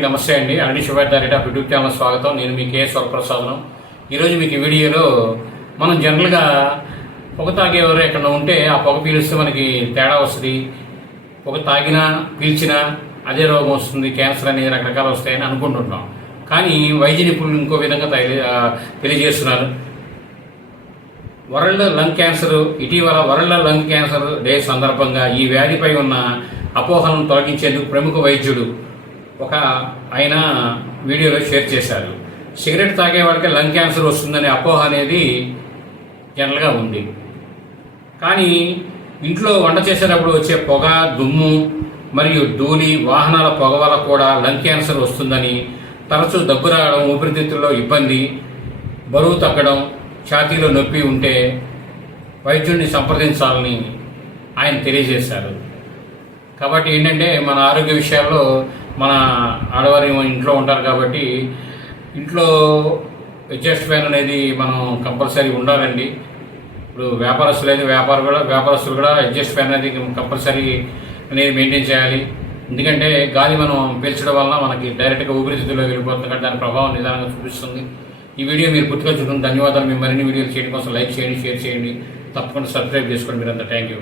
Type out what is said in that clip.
నమస్తే అండి. అరణి శుభారెడ్డి YouTube channel స్వాగతం. నేను మీ కేఎస్ వరప్రసాదం. ఈరోజు మీకు ఈ వీడియోలో మనం జనరల్గా పొగ తాగేవారు ఎక్కడ ఉంటే ఆ పొగ పీలిస్తే మనకి తేడా వస్తుంది. పొగ తాగినా పీల్చినా అదే రోగం వస్తుంది, క్యాన్సర్ అనేది రకరకాలు వస్తాయని అనుకుంటుంటాం. కానీ వైద్య నిపుణులు ఇంకో విధంగా తెలియజేస్తున్నారు. వరల్డ్ లంగ్ క్యాన్సర్ ఇటీవల వరల్డ్ లంగ్ క్యాన్సర్ డే సందర్భంగా ఈ వ్యాధిపై ఉన్న అపోహలను తొలగించేందుకు ప్రముఖ వైద్యుడు ఒక ఆయన వీడియోలో షేర్ చేశారు. సిగరెట్ తాగే వాళ్ళకి లంగ్ క్యాన్సర్ వస్తుందనే అపోహ అనేది జనరల్గా ఉంది. కానీ ఇంట్లో వంట చేసేటప్పుడు వచ్చే పొగ, దుమ్ము మరియు ధూళి, వాహనాల పొగ వల్ల కూడా లంగ్ క్యాన్సర్ వస్తుందని, తరచూ దగ్గు రావడం, ఊపిరితిత్తుల్లో ఇబ్బంది, బరువు తగ్గడం, ఛాతీలో నొప్పి ఉంటే వైద్యుడిని సంప్రదించాలని ఆయన తెలియజేశారు. కాబట్టి ఏంటంటే మన ఆరోగ్య విషయాల్లో మన ఆడవారి ఇంట్లో ఉంటారు కాబట్టి ఇంట్లో ఎగ్జాస్ట్ ఫ్యాన్ అనేది మనం కంపల్సరీ ఉండాలండి. ఇప్పుడు వ్యాపారస్తులు కూడా ఎగ్జాస్ట్ ఫ్యాన్ అనేది కంపల్సరీ అనేది మెయింటైన్ చేయాలి. ఎందుకంటే గాలి మనం పీల్చడం వల్ల మనకి డైరెక్ట్గా ఊపిరితిత్తుల్లో వెళ్ళిపోతుంది కాబట్టి దాని ప్రభావం నిదానంగా చూపిస్తుంది. ఈ వీడియో మీరు పూర్తిగా చూడండి. ధన్యవాదాలు. మీ మరిన్ని వీడియోలు చేయడం కోసం లైక్ చేయండి, షేర్ చేయండి, తప్పకుండా సబ్స్క్రైబ్ చేసుకోండి. మీరంతా థ్యాంక్ యూ.